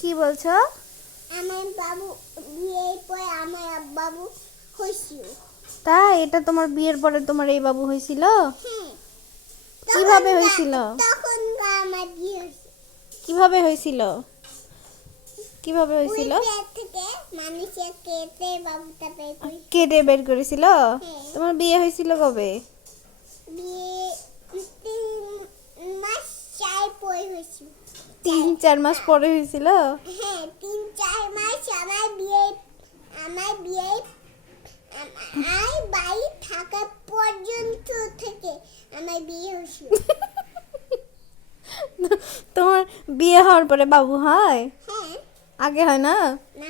কি বলছো? আমার বাবু বিয়ের পর আমার বাবু হয়েছিল। তাই? এটা তোমার বিয়ের পরে তোমার এই বাবু হয়েছিল? হ্যাঁ। কিভাবে হয়েছিল? তখন আমার বিয়ে হয়েছিল। কিভাবে হয়েছিল? কিভাবে ওই হয়েছিল? পেট থেকে মানুষের কেটে বাবুটা বের করে। কেটে বের করেছিল? হ্যাঁ। তোমার বিয়ে হয়েছিল কবে? বিয়ে 3 মাস 4 পরে হয়েছিল। 3-4 মাস পরে হয়েছিল? হ্যাঁ 3-4 মাস আমার বিয়ে আমার বাড়ি থাকা পর্যন্ত থেকে আমার বিয়ে হয়েছিল। তোমার বিয়ে হওয়ার পরে বাবু হয়? হ্যাঁ। আগে হয় না? না।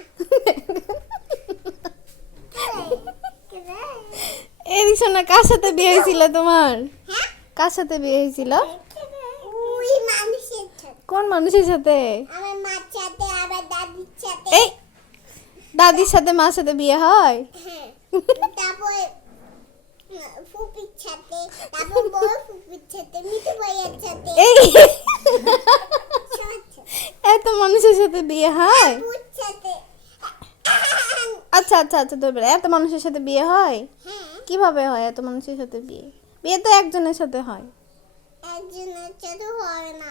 এই শোনা, কার সাথে বিয়ে হয়েছিল তোমার? হ্যাঁ? কার সাথে বিয়ে হয়েছিল? ওই মানুষের সাথে। কোন মানুষের সাথে? আমার মার সাথে, আমার দাদির সাথে। এই দাদির সাথে মার সাথে বিয়ে হয়? হ্যাঁ। তারপর ফুপির সাথে, তারপর বড় ফুপির সাথে, মিঠু ভাইয়ের সাথে। এই সবার সাথে। এত মানুষের সাথে বিয়ে হয়? আপুর সাথে। আচ্ছা আচ্ছা আচ্ছা, তবে এত মানুষের সাথে বিয়ে হয়? হ্যাঁ। কিভাবে হয় এত মানুষের সাথে বিয়ে? বিয়ে তো একজনের সাথে হয়। একজনের সাথে হয় না।